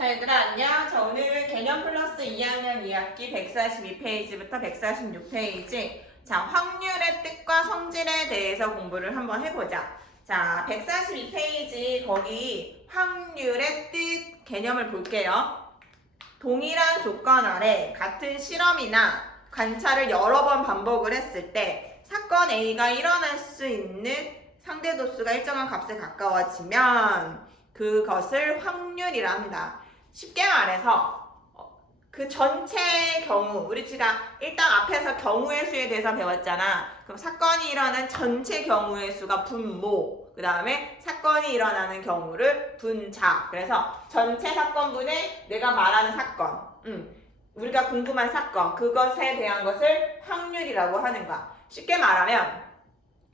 자, 얘들아, 안녕. 자, 오늘은 개념 플러스 2학년 2학기 142페이지부터 146페이지. 자, 확률의 뜻과 성질에 대해서 공부를 한번 해보자. 자, 142페이지, 거기 확률의 뜻 개념을 볼게요. 동일한 조건 아래 같은 실험이나 관찰을 여러 번 반복을 했을 때 사건 A가 일어날 수 있는 상대 도수가 일정한 값에 가까워지면 그것을 확률이라 한다. 쉽게 말해서 그 전체의 경우, 우리 지금 일단 앞에서 경우의 수에 대해서 배웠잖아. 그럼 사건이 일어난 전체 경우의 수가 분모, 그 다음에 사건이 일어나는 경우를 분자. 그래서 전체 사건분의 내가 말하는 사건, 우리가 궁금한 사건, 그것에 대한 것을 확률이라고 하는 거야. 쉽게 말하면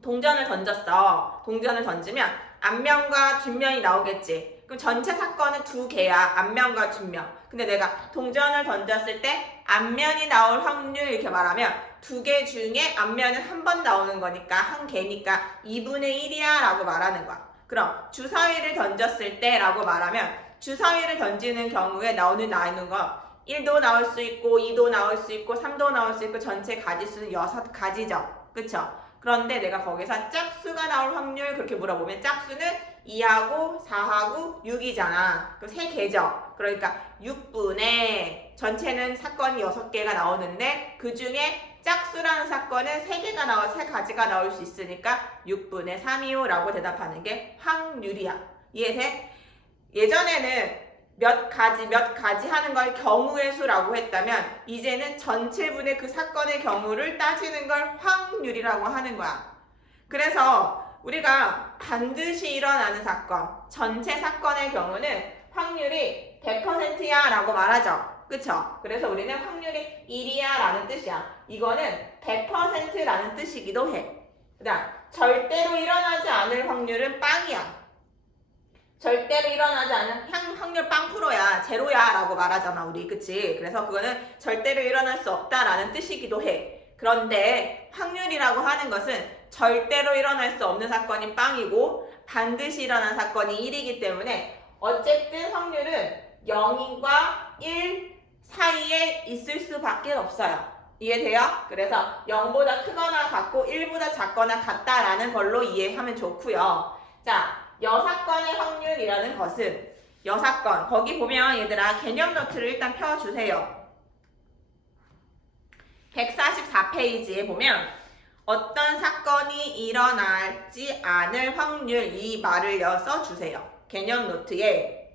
동전을 던졌어. 동전을 던지면 앞면과 뒷면이 나오겠지. 그럼 전체 사건은 두 개야. 앞면과 뒷면. 근데 내가 동전을 던졌을 때 앞면이 나올 확률 이렇게 말하면 두 개 중에 앞면은 한 번 나오는 거니까 한 개니까 2분의 1이야 라고 말하는 거야. 그럼 주사위를 던졌을 때 라고 말하면 주사위를 던지는 경우에 나오는 거 1도 나올 수 있고 2도 나올 수 있고 3도 나올 수 있고 전체 가지수는 6가지죠. 그쵸? 그런데 내가 거기서 짝수가 나올 확률 그렇게 물어보면 짝수는 2하고 4하고 6이잖아. 그럼 3개죠. 그러니까 6분의 전체는 사건이 6개가 나오는데 그 중에 짝수라는 사건은 3가지가 나올 수 있으니까 6분의 3이요 라고 대답하는 게 확률이야. 이해돼? 예전에는 몇 가지 하는 걸 경우의 수라고 했다면 이제는 전체분의 그 사건의 경우를 따지는 걸 확률이라고 하는 거야. 그래서 우리가 반드시 일어나는 사건, 전체 사건의 경우는 확률이 100%야 라고 말하죠. 그쵸? 그래서 우리는 확률이 1이야 라는 뜻이야. 이거는 100%라는 뜻이기도 해. 그 다음 절대로 일어나지 않을 확률은 빵이야. 절대로 일어나지 않는 확률 0%야, 제로야 라고 말하잖아 우리. 그치? 그래서 그거는 절대로 일어날 수 없다라는 뜻이기도 해. 그런데 확률이라고 하는 것은 절대로 일어날 수 없는 사건이 빵이고 반드시 일어난 사건이 1이기 때문에 어쨌든 확률은 0과 1 사이에 있을 수밖에 없어요. 이해돼요? 그래서 0보다 크거나 같고 1보다 작거나 같다라는 걸로 이해하면 좋고요. 자, 여사건의 확률이라는 것은 여사건, 거기 보면 얘들아 개념 노트를 일단 펴주세요. 144페이지에 보면 어떤 사건이 일어나지 않을 확률 이 말을 써주세요. 개념 노트에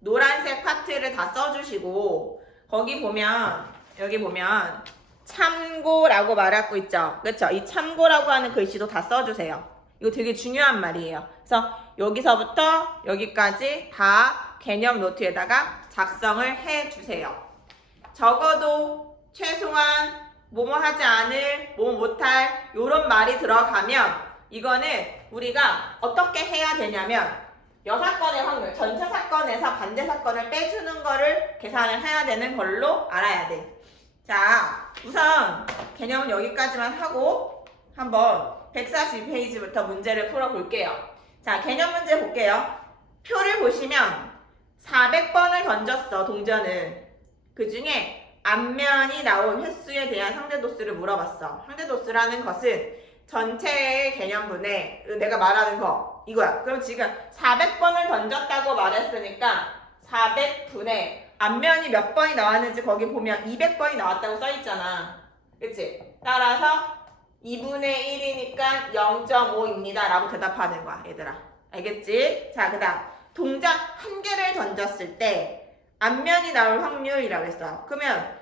노란색 파트를 다 써주시고 거기 보면 여기 보면 참고라고 말하고 있죠. 그렇죠? 이 참고라고 하는 글씨도 다 써주세요. 이거 되게 중요한 말이에요. 그래서 여기서부터 여기까지 다 개념 노트에다가 작성을 해주세요. 적어도 최소한 뭐뭐 하지 않을, 뭐뭐 못할 이런 말이 들어가면 이거는 우리가 어떻게 해야 되냐면 여사건의 확률, 전체 사건에서 반대 사건을 빼주는 거를 계산을 해야 되는 걸로 알아야 돼. 자, 우선 개념은 여기까지만 하고 한번 142페이지부터 문제를 풀어볼게요. 자, 개념 문제 볼게요. 표를 보시면 400번을 던졌어, 동전을. 그 중에 앞면이 나온 횟수에 대한 상대도수를 물어봤어. 상대도수라는 것은 전체의 개념분에 내가 말하는 거 이거야. 그럼 지금 400번을 던졌다고 말했으니까 400분의 앞면이 몇 번이 나왔는지 거기 보면 200번이 나왔다고 써있잖아. 그치? 따라서 2분의 1이니까 0.5입니다 라고 대답하는 거야 얘들아. 알겠지? 자, 그 다음 동전 한 개를 던졌을 때 앞면이 나올 확률이라고 했어. 그러면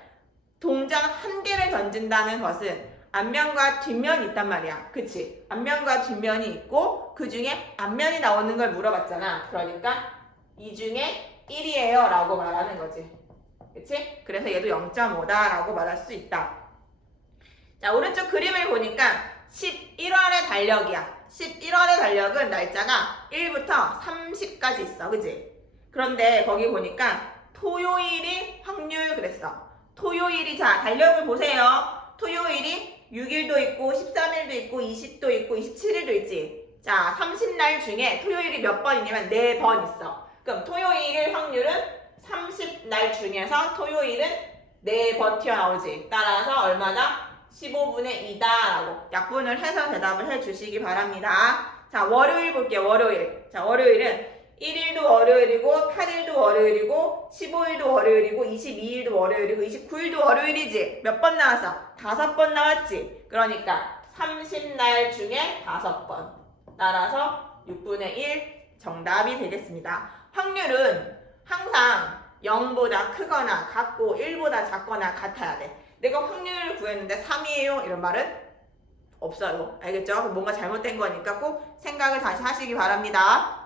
동전 한 개를 던진다는 것은 앞면과 뒷면이 있단 말이야. 그치? 앞면과 뒷면이 있고 그 중에 앞면이 나오는 걸 물어봤잖아. 그러니까 이 중에 1이에요 라고 말하는 거지. 그치? 그래서 얘도 0.5다 라고 말할 수 있다. 자, 오른쪽 그림을 보니까 11월의 달력이야. 11월의 달력은 날짜가 1부터 30까지 있어. 그치? 그런데 거기 보니까 토요일이 확률 그랬어. 토요일이, 자, 달력을 보세요. 토요일이 6일도 있고 13일도 있고 20도 있고 27일도 있지. 자, 30날 중에 토요일이 몇 번 있냐면 4번 있어. 그럼 토요일일 확률은 30날 중에서 토요일은 4번 튀어나오지. 따라서 얼마다? 15분의 2다라고 약분을 해서 대답을 해주시기 바랍니다. 자, 월요일 볼게요. 월요일. 자, 월요일은 1일도 월요일이고 8일도 월요일이고 15일도 월요일이고 22일도 월요일이고 29일도 월요일이지. 몇 번 나왔어? 5번 나왔지. 그러니까 30날 중에 5번. 따라서 6분의 1 정답이 되겠습니다. 확률은 항상 0보다 크거나 같고 1보다 작거나 같아야 돼. 내가 확률을 구했는데 3이에요 이런 말은 없어요. 알겠죠? 뭔가 잘못된 거니까 꼭 생각을 다시 하시기 바랍니다.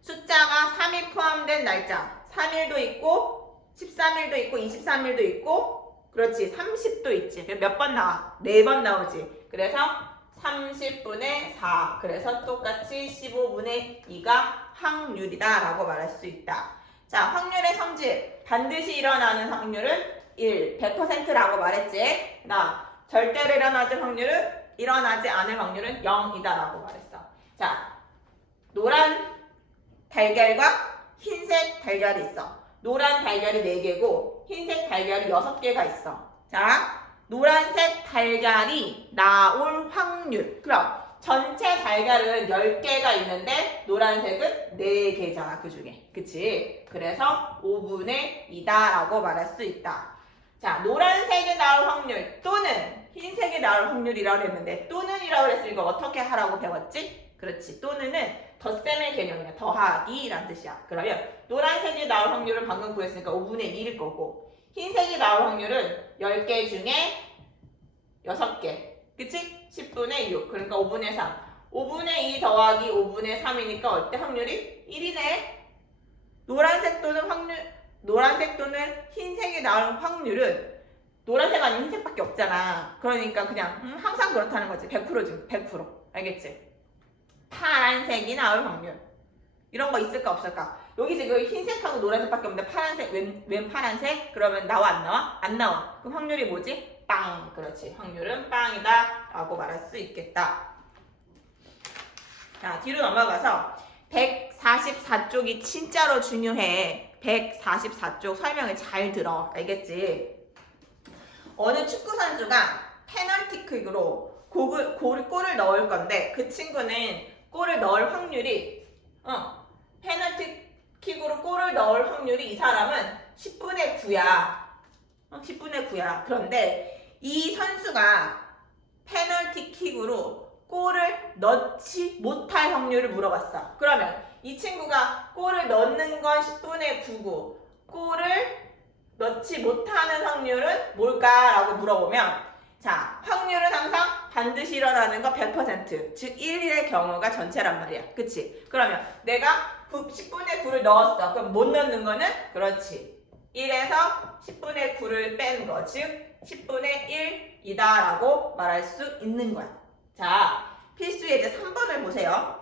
숫자가 3이 포함된 날짜 3일도 있고 13일도 있고 23일도 있고 그렇지 30도 있지. 몇 번 나와? 4번 나오지. 그래서 30분의 4 그래서 똑같이 15분의 2가 확률이다 라고 말할 수 있다. 자, 확률의 성질 반드시 일어나는 확률은 1, 100%라고 말했지. 나 절대로 일어나질 확률은 일어나지 않을 확률은 0이다 라고 말했어. 자, 노란 달걀과 흰색 달걀이 있어. 노란 달걀이 4개고 흰색 달걀이 6개가 있어. 자, 노란색 달걀이 나올 확률. 그럼 전체 달걀은 10개가 있는데 노란색은 4개잖아. 그 중에. 그치? 그래서 5분의 2다 라고 말할 수 있다. 자, 노란색이 나올 확률 또는 흰색이 나올 확률이라고 했는데 또는이라고 했으니까 어떻게 하라고 배웠지? 그렇지. 또는은 덧셈의 개념이야. 더하기란 뜻이야. 그러면 노란색이 나올 확률은 방금 구했으니까 5분의 1일 거고 흰색이 나올 확률은 10개 중에 6개. 그치? 10분의 6. 그러니까 5분의 3. 5분의 2 더하기 5분의 3이니까 어때? 확률이 1이네. 노란색 또는 흰색이 나올 확률은 노란색 아니면 흰색밖에 없잖아. 그러니까 그냥 항상 그렇다는 거지. 100%지. 100%. 알겠지? 파란색이 나올 확률. 이런 거 있을까 없을까? 여기 지금 흰색하고 노란색밖에 없는데 파란색, 웬 파란색? 그러면 나와 안 나와? 안 나와. 그럼 확률이 뭐지? 빵. 그렇지. 확률은 빵이다 라고 말할 수 있겠다. 자, 뒤로 넘어가서 144쪽이 진짜로 중요해. 144쪽 설명을 잘 들어. 알겠지? 어느 축구 선수가 페널티킥으로 골을 넣을 건데 그 친구는 골을 넣을 확률이 페널티킥으로 골을 넣을 확률이 이 사람은 10분의 9야. 10분의 9야. 그런데 이 선수가 페널티킥으로 골을 넣지 못할 확률을 물어봤어. 그러면 이 친구가 골을 넣는 건 10분의 9고 골을 넣지 못하는 확률은 뭘까라고 물어보면 자, 확률은 항상 반드시 일어나는 거 100%. 즉 1일의 경우가 전체란 말이야. 그치? 그러면 내가 10분의 9를 넣었어. 그럼 못 넣는 거는? 그렇지. 1에서 10분의 9를 뺀 거. 즉 10분의 1이다 라고 말할 수 있는 거야. 자, 필수 예제 3번을 보세요.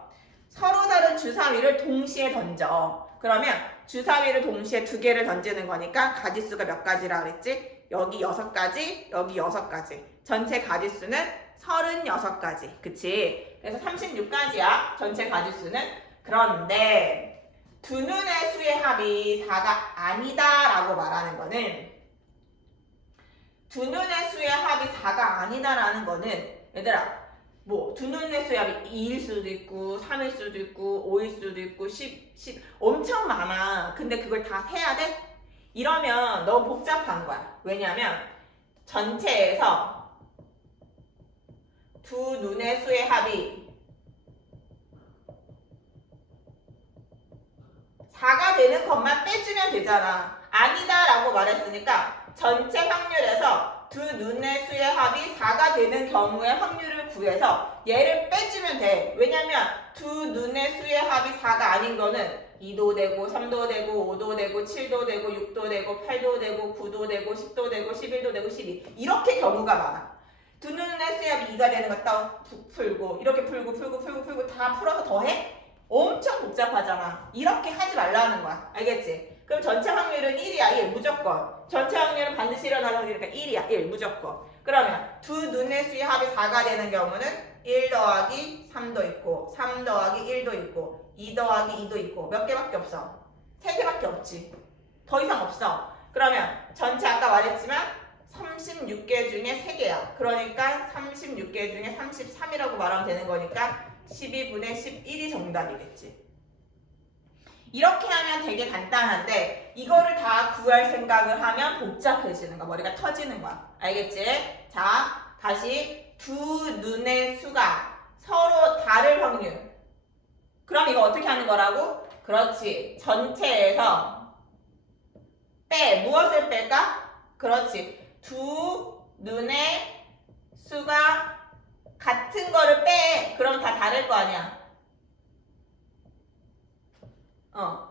서로 다른 주사위를 동시에 던져. 그러면 주사위를 동시에 2개를 던지는 거니까 가지수가 몇 가지라 그랬지? 여기 6가지, 여기 6가지. 전체 가지수는 36가지. 그치? 그래서 36가지야. 전체 가지수는. 그런데 두 눈의 수의 합이 4가 아니다 라고 말하는 거는 두 눈의 수의 합이 4가 아니다라는 거는 얘들아 뭐 두 눈의 수의 합이 2일 수도 있고 3일 수도 있고 5일 수도 있고 10 엄청 많아. 근데 그걸 다 세야 돼? 이러면 너무 복잡한 거야. 왜냐면 전체에서 두 눈의 수의 합이 4가 되는 것만 빼주면 되잖아. 아니다 라고 말했으니까 전체 확률에서 두 눈의 수의 합이 4가 되는 경우의 확률을 구해서 얘를 빼주면 돼. 왜냐면 두 눈의 수의 합이 4가 아닌 거는 2도 되고 3도 되고 5도 되고 7도 되고 6도 되고 8도 되고 9도 되고 10도 되고 11도 되고 12 이렇게 경우가 많아. 두 눈의 수의 합이 2가 되는 거 딱 풀고 이렇게 풀고 다 풀어서 더해? 엄청 복잡하잖아. 이렇게 하지 말라는 거야. 알겠지? 그럼 전체 확률은 1이야. 1 무조건. 전체 확률은 반드시 일어나는 확률이니까 1이야. 1 무조건. 그러면 두 눈의 수의 합이 4가 되는 경우는 1 더하기 3도 있고 3 더하기 1도 있고 2 더하기 2도 있고 몇 개밖에 없어? 3개밖에 없지. 더 이상 없어. 그러면 전체 아까 말했지만 36개 중에 3개야. 그러니까 36개 중에 33이라고 말하면 되는 거니까 12분의 11이 정답이겠지. 이렇게 하면 되게 간단한데 이거를 다 구할 생각을 하면 복잡해지는 거야. 머리가 터지는 거야. 알겠지? 자, 다시 두 눈의 수가 서로 다를 확률. 그럼 이거 어떻게 하는 거라고? 그렇지. 전체에서 무엇을 뺄까? 그렇지. 두 눈의 수가 같은 거를 빼. 그럼 다 다를 거 아니야.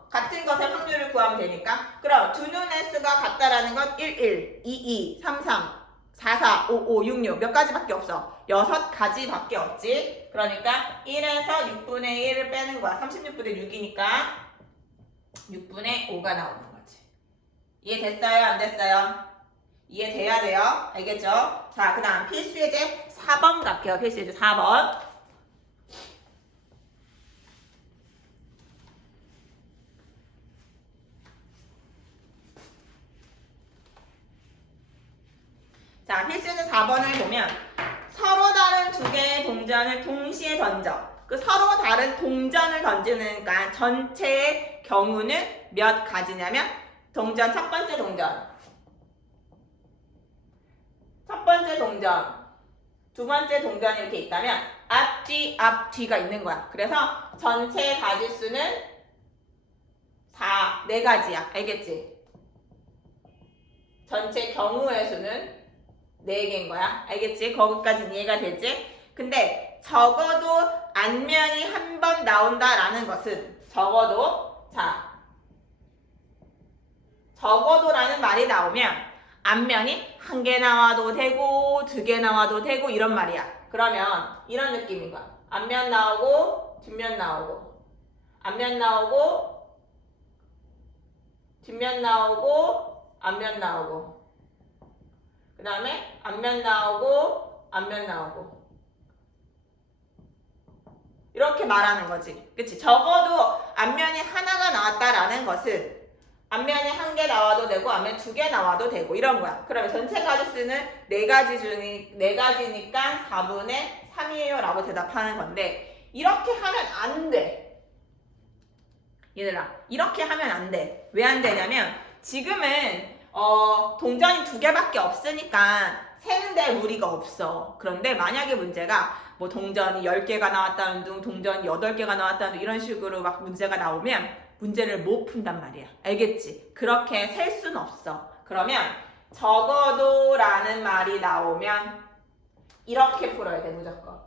같은 것의 확률을 구하면 되니까. 그럼 두 눈의 수가 같다라는 건 1, 1, 2, 2, 3, 3, 4, 4, 5, 5, 6, 6. 몇 가지밖에 없어. 6가지밖에 없지. 그러니까 1에서 6분의 1을 빼는 거야. 36분의 6이니까 6분의 5가 나오는 거지. 이해됐어요? 안 됐어요? 이해돼야 돼요. 알겠죠? 자, 그 다음 필수 예제 4번 갈게요. 필수 예제 4번. 자, 필수 예제 4번을 보면 서로 다른 두 개의 동전을 동시에 던져. 그 서로 다른 동전을 던지니까 전체의 경우는 몇 가지냐면 동전 첫 번째 동전, 첫 번째 동전, 두 번째 동전이 이렇게 있다면 앞뒤, 앞뒤가 있는 거야. 그래서 전체 가지수는 4가지야. 알겠지? 전체 경우의 수는 4개인 거야. 알겠지? 거기까지는 이해가 되지? 근데 적어도 앞면이 한 번 나온다라는 것은 적어도 적어도라는 말이 나오면 앞면이 1개 나와도 되고 2개 나와도 되고 이런 말이야. 그러면 이런 느낌인 거야. 앞면 나오고 뒷면 나오고 앞면 나오고 뒷면 나오고 앞면 나오고 그 다음에 앞면 나오고 앞면 나오고 이렇게 말하는 거지. 그치? 적어도 앞면이 하나가 나왔다라는 것은 앞면이 1개 나와도 되고 앞면 2개 나와도 되고 이런 거야. 그러면 전체 가지수는 4가지니까 4분의 3이에요 라고 대답하는 건데 이렇게 하면 안 돼. 얘들아, 이렇게 하면 안 돼. 왜 안 되냐면 지금은 동전이 2개밖에 없으니까 세는데 무리가 없어. 그런데 만약에 문제가 뭐 동전이 10개가 나왔다는 둥, 동전이 8개가 나왔다는 둥 이런 식으로 막 문제가 나오면 문제를 못 푼단 말이야. 알겠지? 그렇게 셀 수는 없어. 그러면 적어도라는 말이 나오면 이렇게 풀어야 돼. 무조건.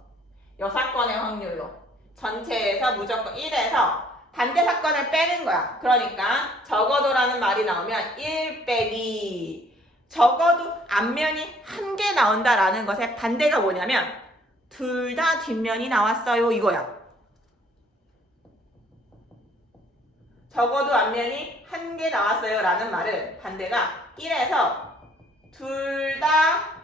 이 사건의 확률로. 전체에서 무조건 1에서 반대 사건을 빼는 거야. 그러니까 적어도라는 말이 나오면 1 빼기 적어도 앞면이 1개 나온다라는 것의 반대가 뭐냐면 둘 다 뒷면이 나왔어요 이거야. 적어도 앞면이 1개 나왔어요 라는 말은 반대가 1에서 둘 다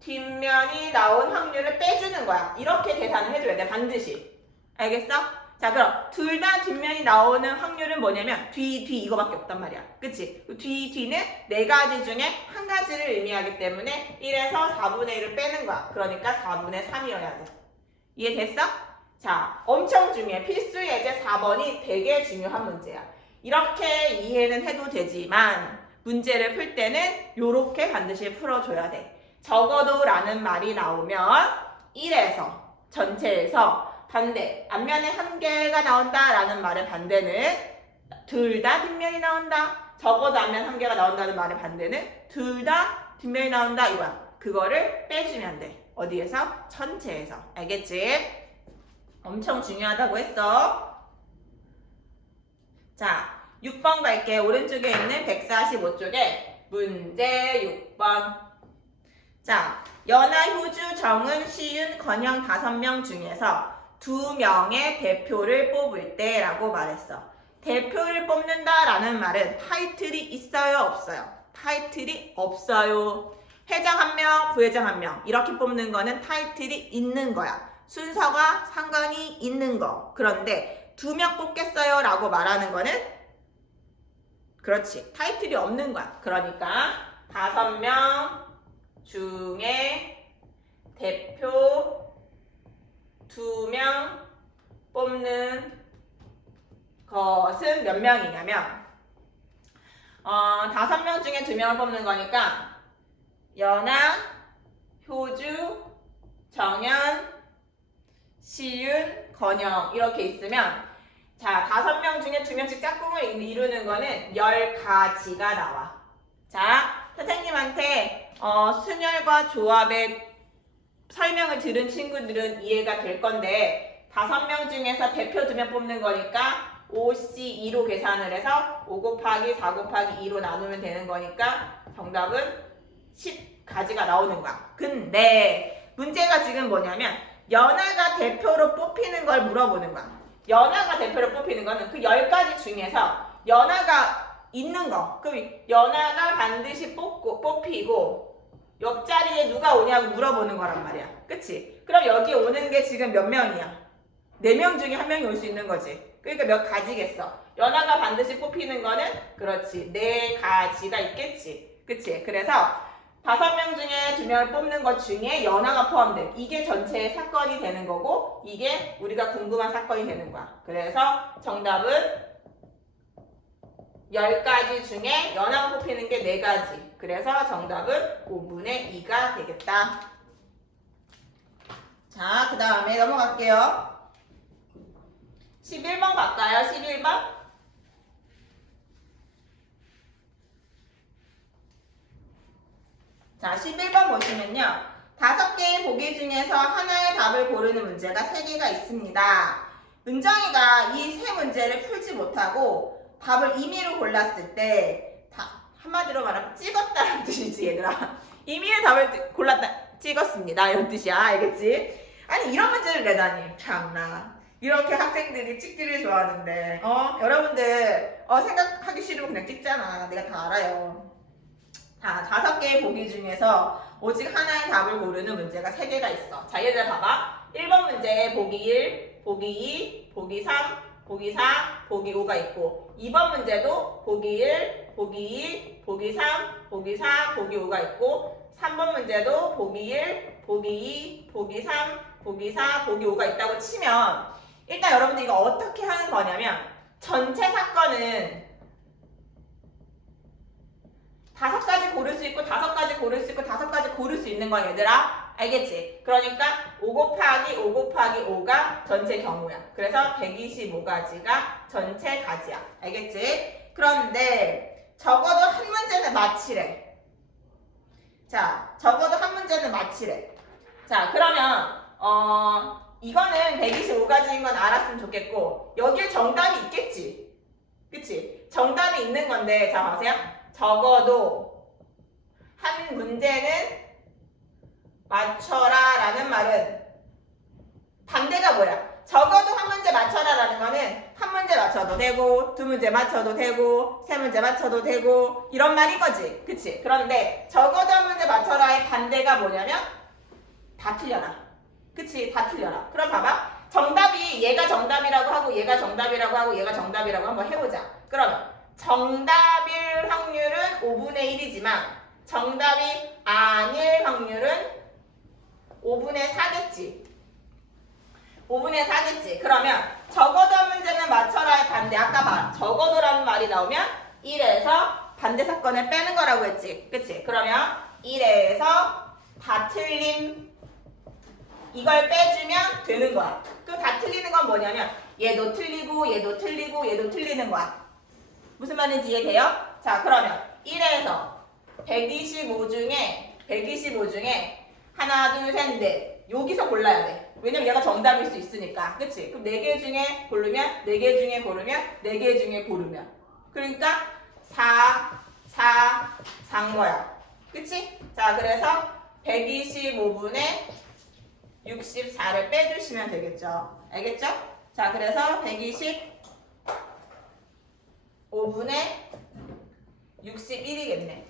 뒷면이 나온 확률을 빼주는 거야. 이렇게 계산을 해줘야 돼. 반드시. 알겠어? 자, 그럼 둘 다 뒷면이 나오는 확률은 뭐냐면 뒤 이거밖에 없단 말이야. 그치? 뒤는 4가지 중에 1가지를 의미하기 때문에 1에서 4분의 1을 빼는 거야. 그러니까 4분의 3이어야 돼. 이해됐어? 자, 엄청 중요해. 필수 예제 4번이 되게 중요한 문제야. 이렇게 이해는 해도 되지만 문제를 풀 때는 이렇게 반드시 풀어줘야 돼. 적어도라는 말이 나오면 1에서 전체에서 반대, 앞면에 1개가 나온다라는 말의 반대는 둘 다 뒷면이 나온다. 적어도 앞면 1개가 나온다는 말의 반대는 둘 다 뒷면이 나온다 이거야. 그거를 빼주면 돼. 어디에서? 전체에서. 알겠지? 엄청 중요하다고 했어. 자, 6번 갈게. 오른쪽에 있는 145쪽에 문제 6번. 자, 연하, 효주, 정은, 시윤, 건영 5명 중에서 2명의 대표를 뽑을 때 라고 말했어. 대표를 뽑는다라는 말은 타이틀이 있어요? 없어요? 타이틀이 없어요. 회장 1명, 부회장 1명 이렇게 뽑는 거는 타이틀이 있는 거야. 순서가 상관이 있는 거. 그런데 2명 뽑겠어요 라고 말하는 거는 그렇지. 타이틀이 없는 거야. 그러니까 5명 중에 대표 2명 뽑는 것은 몇 명이냐면 5명 중에 2명을 뽑는 거니까 연아, 효주, 정연, 시윤, 건영 이렇게 있으면 자 5명 중에 2명씩 짝꿍을 이루는 거는 10가지가 나와. 자 선생님한테 순열과 조합의 설명을 들은 친구들은 이해가 될 건데 5명 중에서 대표 2명 뽑는 거니까 5C2로 계산을 해서 5 곱하기 4 곱하기 2로 나누면 되는 거니까 정답은 10가지가 나오는 거야. 근데 문제가 지금 뭐냐면 연아가 대표로 뽑히는 걸 물어보는 거야. 연아가 대표로 뽑히는 거는 그 10가지 중에서 연아가 있는 거. 그럼 연아가 반드시 뽑히고 옆자리에 누가 오냐고 물어보는 거란 말이야. 그치? 그럼 여기 오는 게 지금 몇 명이야? 4명 중에 1명이 올 수 있는 거지. 그러니까 몇 가지겠어? 연아가 반드시 뽑히는 거는 그렇지. 4가지가 있겠지. 그치? 그래서 5명 중에 2명을 뽑는 것 중에 연아가 포함된 이게 전체의 사건이 되는 거고 이게 우리가 궁금한 사건이 되는 거야. 그래서 정답은 10가지 중에 연아가 뽑히는 게 4가지. 그래서 정답은 5분의 2가 되겠다. 자, 그 다음에 넘어갈게요. 11번 갈까요? 11번? 자, 11번 보시면요. 5개의 보기 중에서 하나의 답을 고르는 문제가 3개가 있습니다. 은정이가 이 3문제를 풀지 못하고 답을 임의로 골랐을 때 한마디로 말하면 찍었다는 뜻이지 얘들아. 임의로 답을 골랐다 찍었습니다 이런 뜻이야. 알겠지? 아니 이런 문제를 내다니 참나. 이렇게 학생들이 찍기를 좋아하는데 여러분들 생각하기 싫으면 그냥 찍잖아. 내가 다 알아요. 자, 5개의 보기 중에서 오직 하나의 답을 고르는 문제가 3개가 있어. 자, 얘들 봐봐. 1번 문제에 보기 1, 보기 2, 보기 3, 보기 4, 보기 5가 있고 2번 문제도 보기 1, 보기 2, 보기 3, 보기 4, 보기 5가 있고 3번 문제도 보기 1, 보기 2, 보기 3, 보기 4, 보기 5가 있다고 치면 일단 여러분들 이거 어떻게 하는 거냐면 전체 사건은 5가지 고를 수 있고 5가지 고를 수 있고 5가지 고를 수 있는 거야 얘들아. 알겠지? 그러니까 5 곱하기 5 곱하기 5가 전체 경우야. 그래서 125가지가 전체 가지야. 알겠지? 그런데 적어도 한 문제는 맞히래. 자, 적어도 한 문제는 맞히래. 자, 그러면 이거는 125가지인 건 알았으면 좋겠고 여기에 정답이 있겠지. 그치? 정답이 있는 건데 자 보세요. 적어도 한 문제는 맞춰라 라는 말은 반대가 뭐야? 적어도 한 문제 맞춰라 라는 거는 한 문제 맞춰도 되고 2문제 맞춰도 되고 3문제 맞춰도 되고 이런 말인 거지. 그치? 그런데 적어도 한 문제 맞춰라의 반대가 뭐냐면 다 틀려라. 그치? 다 틀려라. 그럼 봐봐. 정답이 얘가 정답이라고 하고 얘가 정답이라고 하고 얘가 정답이라고 한번 해보자. 그러면 정답일 확률은 5분의 1이지만 정답이 아닐 확률은 5분의 4겠지. 5분의 4겠지. 그러면 적어도 한 문제는 맞춰라의 반대. 아까 적어도라는 말이 나오면 1에서 반대 사건을 빼는 거라고 했지. 그치? 그러면 1에서 다 틀림 이걸 빼주면 되는 거야. 그 다 틀리는 건 뭐냐면 얘도 틀리고 얘도 틀리고 얘도 틀리는 거야. 무슨 말인지 이해돼요? 자, 그러면 1에서 125 중에 하나, 둘, 셋, 넷 여기서 골라야 돼. 왜냐면 얘가 정답일 수 있으니까. 그치? 그럼 4개 중에 고르면 4개 중에 고르면 4개 중에 고르면 그러니까 4인 거야. 그치? 자, 그래서 125분의 64를 빼주시면 되겠죠. 알겠죠? 자, 그래서 125분의 61이겠네.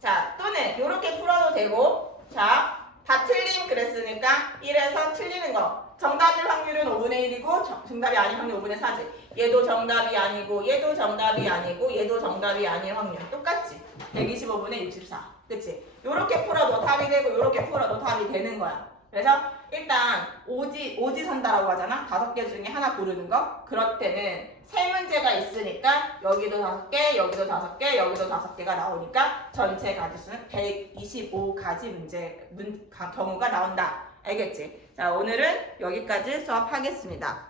자, 또는 이렇게 풀어도 되고 자, 다 틀림 그랬으니까 1에서 틀리는 거 정답일 확률은 5분의 1이고 정답이 아닌 확률 5분의 4지. 얘도 정답이 아니고 얘도 정답이 아니고 얘도 정답이 아닌 확률 똑같지. 125분의 64. 그치? 요렇게 풀어도 답이 되고 요렇게 풀어도 답이 되는 거야. 그래서 일단 오지선다라고 하잖아. 5개 중에 하나 고르는 거. 그럴 때는 세 문제가 있으니까 여기도 5개, 여기도 5개, 여기도 5개가 나오니까 전체 가지수는 125가지 경우가 나온다. 알겠지? 자, 오늘은 여기까지 수업하겠습니다.